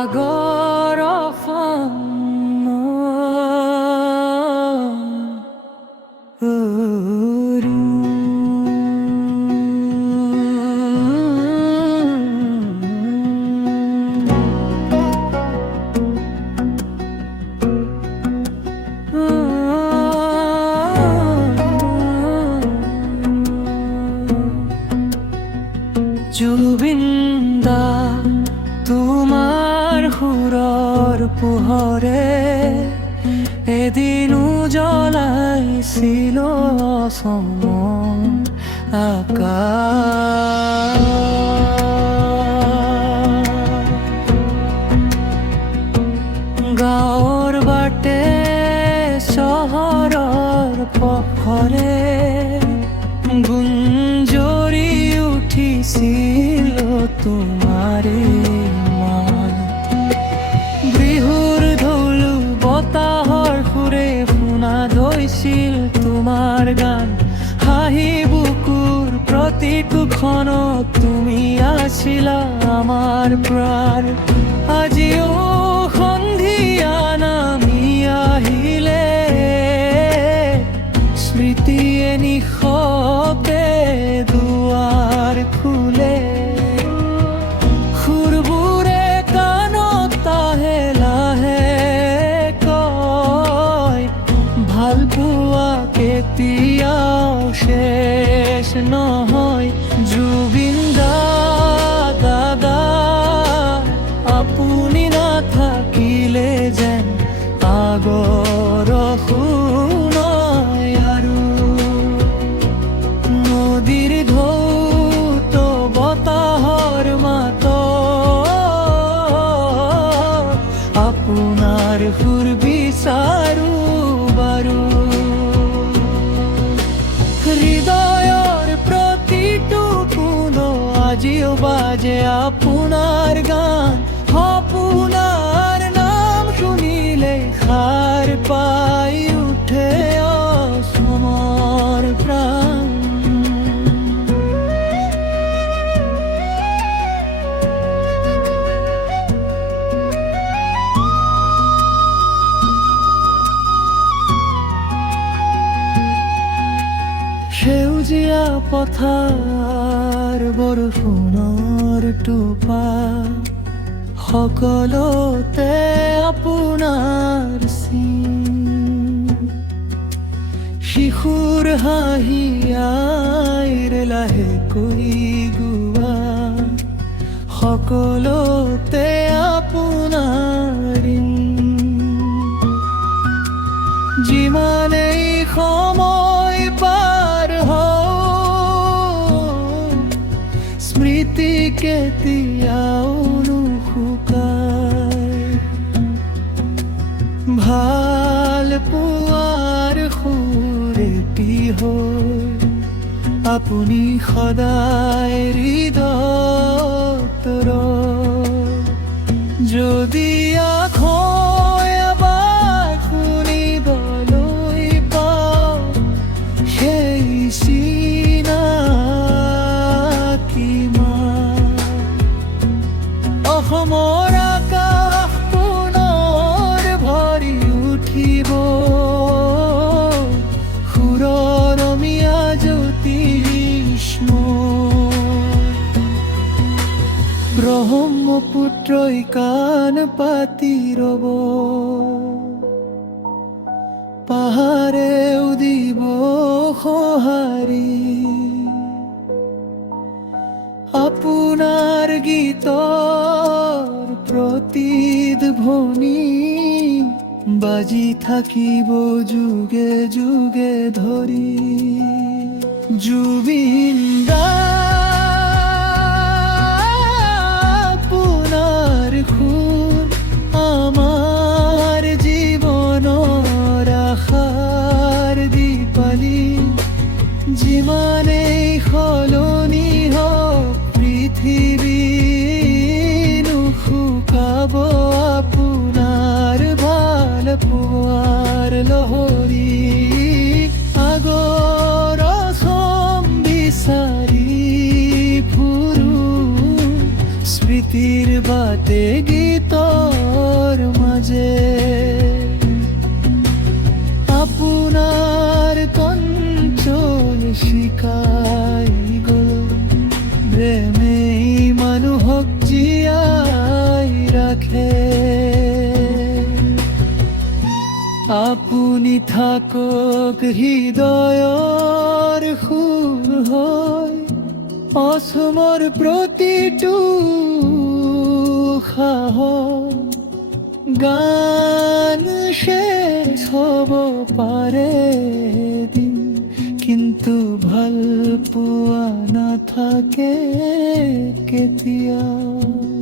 আগৰ জুবিন দা তোমাৰ সুৰৰ পোহৰে এদিন উজ্বলাইছিল অসমৰ আকাশ। গাঁৱৰ বাটে চহৰৰ পথৰে গুঞ্জৰি উঠিছিল তোমাৰে মান। বিহুৰ ঢোল বতাহৰ সুৰে শুনা গৈছিল তোমাৰ গান। হাঁহি বুকুৰ প্ৰতিটো ক্ষণত তুমি আছিলা আমাৰ প্ৰাণ। আজিও সন্ধিয়া নামি আহিলে স্মৃতিয়ে নিশতে দুৱাৰ খোলে। সুৰবোৰে কাণত আহে লাহে কয় ভাল পোৱা কেতিয়াও শেষ নহয়। জুবিন দা দাদা আপুনি নাথাকিলে যেন আগৰ শুনয় আৰু নদীৰ ঢৌত বতাহৰ মাত আপোনাৰ সুৰ বিচাৰো বাৰু। হৃদয়ৰ প্ৰতিটো কোণ আজিও বাজে আপোনাৰ গান। আপোনাৰ নাম শুনিলে সাৰ পাই উঠে অসমৰ প্ৰাণ। সেউজীয়া পথাৰ বৰষুণৰ টোপা সকলোতে আপোনাৰ চিন। শিশুৰ হাঁহি আইৰ লাহেকৈ গোৱা সকলোতে আপোনাৰ যিমানেই সময় পাৰ হওক স্মৃতি কেতিয়াও নুশুকায়। ভাল পোৱাৰ সুৰেটি হৈ আপুনি সদায় হৃদয়ত ৰয়। যদি আখৈ এবাৰ শুনিবলৈ পাওঁ সেই চিনাকি মাত। অসমৰ আকাশ পুনৰ ভৰি উঠিব সুৰৰ অমিয়া জ্যোতিষ্ম। ব্ৰহ্মপুত্ৰই কাণ পাতি ৰব পাহাৰেও দিব সঁহাৰি। আপোনাৰ গীতৰ প্ৰতিধ্বনি বাজি থাকিব যুগে যুগে ধৰি। জুবিন দা আপোনাৰ সুৰ আমাৰ জীৱনৰ আশাৰ দীপালি। যিমানেই সলনি হওক পৃথিৱী নুশুকাব আপোনাৰ ভাল পোৱাৰ লহৰী। আগৰ অসম বিচাৰি ফুৰো স্মৃতিৰ বাটে গীত শিকাই গ'ল প্ৰেমেই মানুহক জীয়াই ৰাখে আপুনি থাকক হৃদয়ৰ সুৰ হৈ অসমৰ প্ৰতিটো সাহস গান শেষ হ'ব পাৰে দিন কিন্তু ভাল পোৱা নাথাকে কেতিয়াও